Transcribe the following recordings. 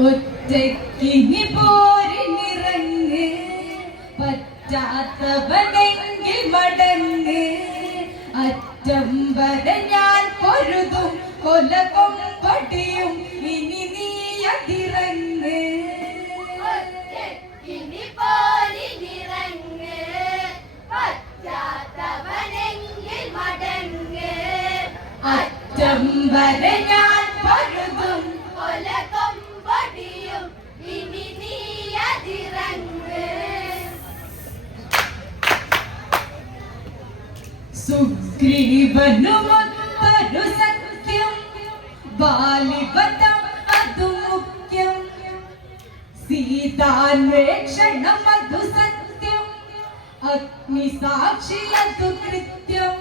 ഒറ്റക്കിനി പോരിനിറങ്ങ് പറ്റാത്തവനെങ്കിൽ മടങ്ങ്. അറ്റം വരെ ഞാൻ പൊരുതും കൊല കൊമ്പടിയും ഇനി നീ അതിറങ്ങ്. ഒറ്റക്കിനി പോരിനിറങ്ങ് പറ്റാത്തവനെങ്കിൽ മടങ്ങ്. അറ്റം വരെ ഞാൻ പൊരുതും സുഗ്രീവനുമൊത്തൊരു സഖ്യം ബാലിപദം അതു മുഖ്യം. സീതാന്വേഷണം അതു സത്യം. അഗ്നിസാക്ഷി അതു കൃത്യം.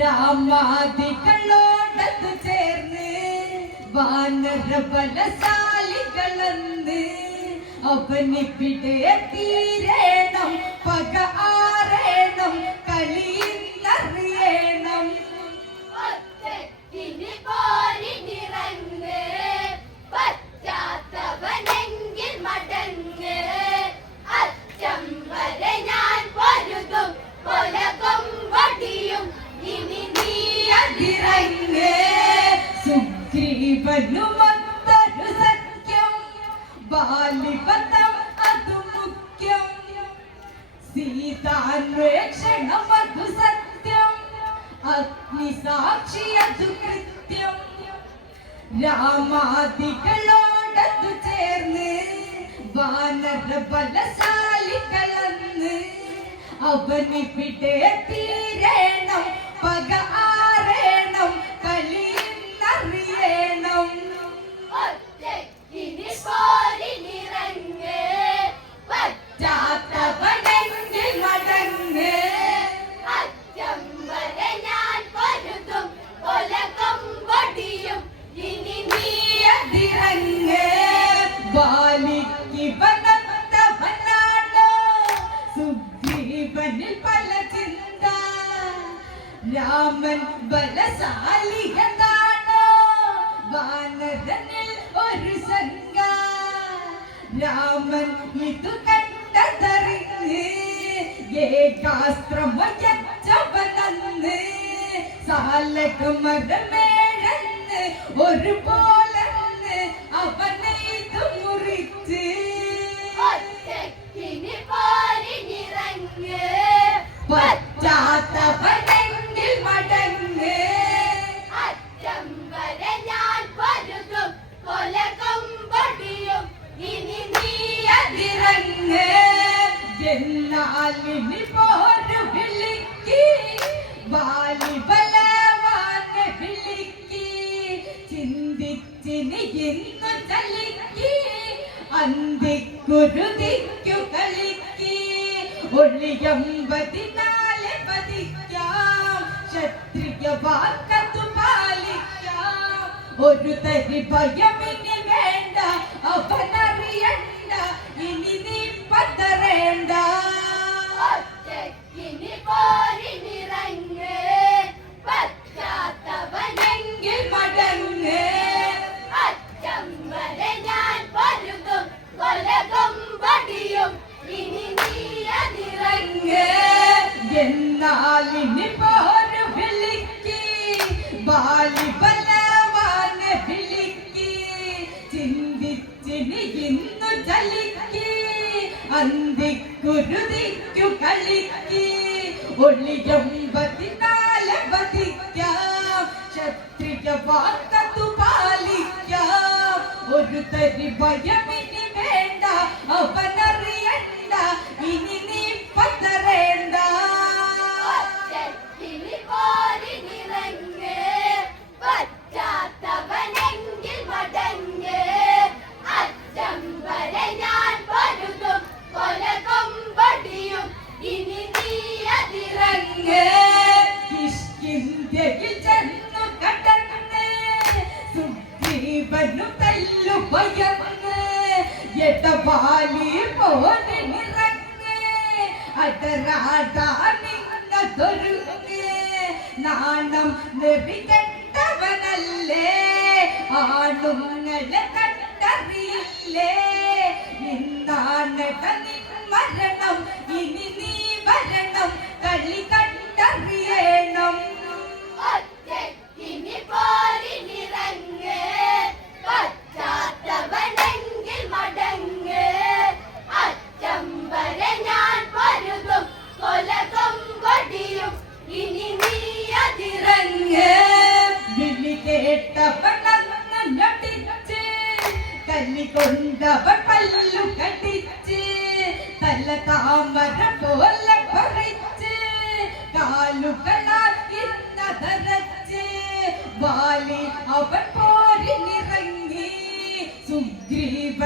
രാമാദികളോടത് ചേർന്ന് വാനര ബലശാലികളെന്ന് അവനിവിടെ തീരേണം പക ആറേണം കളിയിന്നറിയണം ബാലിപദം അതു മുഖ്യം. സീതാന്വേഷണം അതു സത്യം. അഗ്നിസാക്ഷി അതു കൃത്യം. രാമാദികളോടതു ചേർന്ന് വാനര ബലശാലികളെന്ന് അവനിവിടെ തീരേണം. സുഗ്രീവനിൽ പല ചിന്ത. രാമൻ ബലശാലികനാണ് വാനരനിൽ ഒരു ശങ്ക രാമൻ ഇതു കണ്ടതറിഞ്ഞ് ഏകാസ്ത്രമയച്ചവനന്ന് സാലകുമരമേഴന്ന് ഒരുപോലെന്ന് അവനെ പറ്റാത്തവനെങ്കിൽ മടങ്ങ്. അറ്റം വരെ ഞാൻ പൊരുതും കൊല ഇനി നീ അതിറങ്ങ്. എന്നാലിനി പോരു വിളിക്ക് ഒളിയമ്പതിനാലെ പതിക്കാം ക്ഷത്രിയ വാക്കത്തു പാലിക്കാം ഒരു തരി ഭയമിനി ക്ഷത്രിയ വാക്കത്തു പാലിക്കാം. ഒരു തരി ഭയമിനി വേണ്ട അവനറിയണ്ട ഇനി നീ പതറേണ്ട. നെറികെട്ടവനല്ലേ കണ്ടറിയില്ലേ? നിന്താണ് മരണം ഇനി നീ വരണം. കളി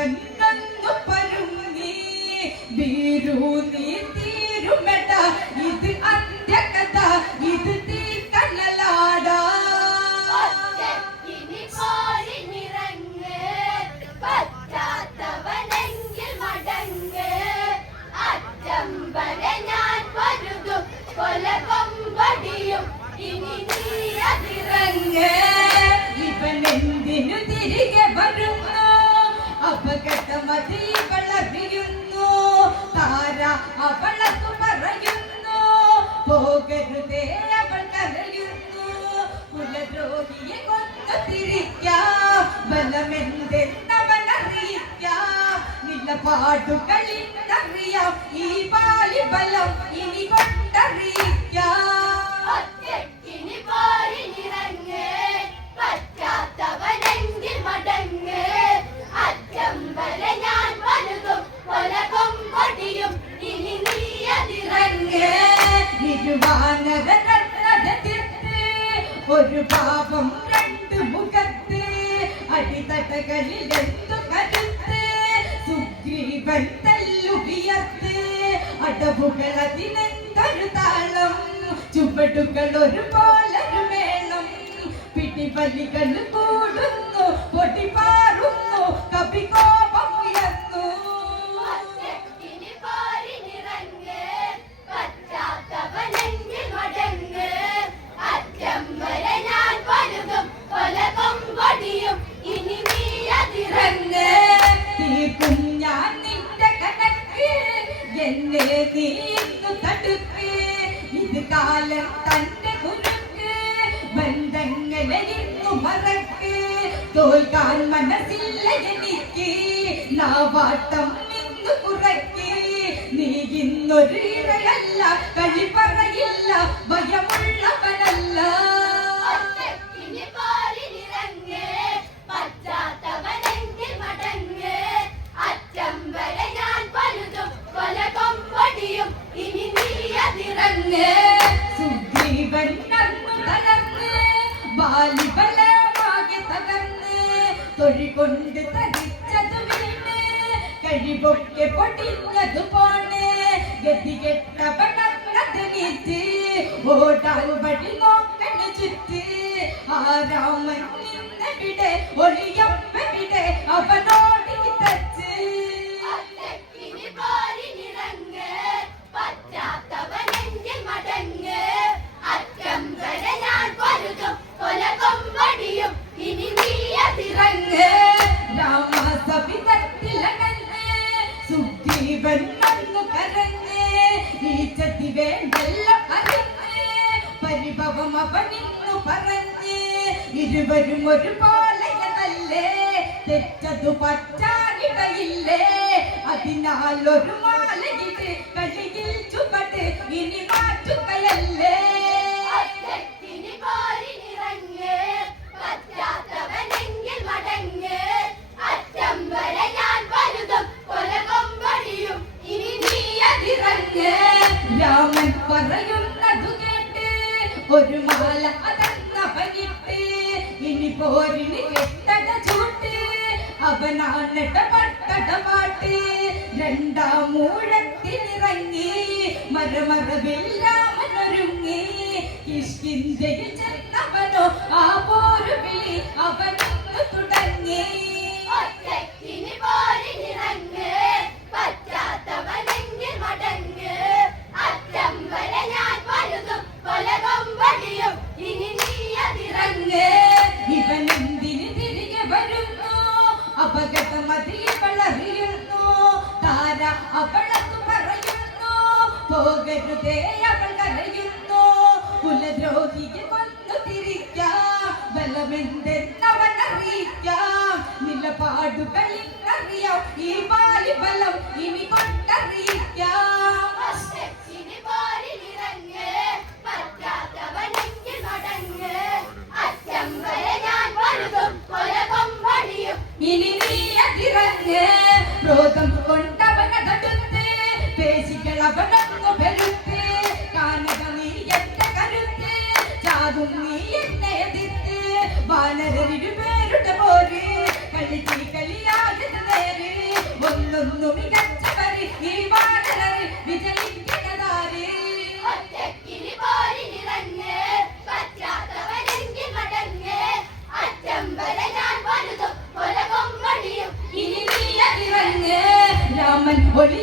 നന്നു പരുങ്ങി വീരു നീ അപകടമതി വളറിയുന്നു താര അവളത്തു പറയുന്നു. പോകരുതേ അവൾ കരയുന്നു. നിലപാടുകളിന്നറിയാം ഈ ബാലി ബലം ഇനി കൊണ്ടറിയിക്കാം ഒരു പാപം രണ്ട് മുഖത്ത് അടിത്തട്ടകളിൽ എന്തു കരുത്ത് സുഗ്രീവൻ തല്ലുകിയത്ത് അടവുകൾ അതിനെന്തൊരു താളം ചുവടുകൾ ഒരുപോലൊരു മേളം പിടിവലികൾ കൂടുന്നു പൊടിപാറുന്നു കാലം തന്റെ കുരുക്ക് ബന്ധങ്ങളെ ഇന്നു മറക്ക്. തോൽക്കാൻ മനസ്സില്ല എനിക്ക്. നാവാട്ടം നിന്നു കുറയ്ക്ക് നീ ഇന്നൊരു ഇരയല്ല കഴി ഭയമുള്ളവനല്ല. വഴി നോക്കണ ചിത്തി ആരാമൻ നിന്നെവിടെ ഒളിയപ്പെവിടെ അവനോടി തച്ച് ഇനി നീ അതിറങ്ങ് രാമസവിധത്തിലകന്ന് സുഗ്രീവൻ വന്നു കരഞ്ഞ് ഈ ചതി വേണ്ടല്ലോ അവനിന്നു പറഞ്ഞ് ഇരുവരും ഒരുപോലെയതല്ലേ? തെറ്റതു പറ്റാനിടയില്ലേ? അതിനാൽ ഒരു മൂഴത്തിനിറങ്ങി മരമറവില്ലാമനൊരുങ്ങി കിഷ്കിൻ ചെന്നവനോ ആ പോരു വിളി അവനൊന്നു de ella. വാനരവിരുപേരുടെ പോര് കളിച്ചി കളിയാകുന്ന നേര് ഒന്നൊന്നു മികച്ചവര് ഈ വാനരര് വിജയിക്കുന്നതാര്. ഒറ്റക്കിരി പോരി നിറഞ്ഞ് പറ്റാത്തവരെങ്കിൽ മടങ്ങ്. ഞാൻ വലുതും കൊലകൊമ്പടിയും ഇനി രാമൻ ഒളി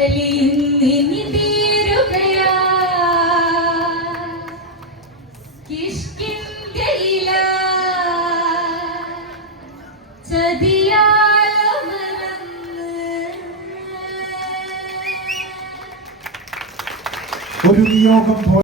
കവലിയിന്നിനി തീരുകയാ കിഷ്കിന്ധയില ഒരു നിയോഗം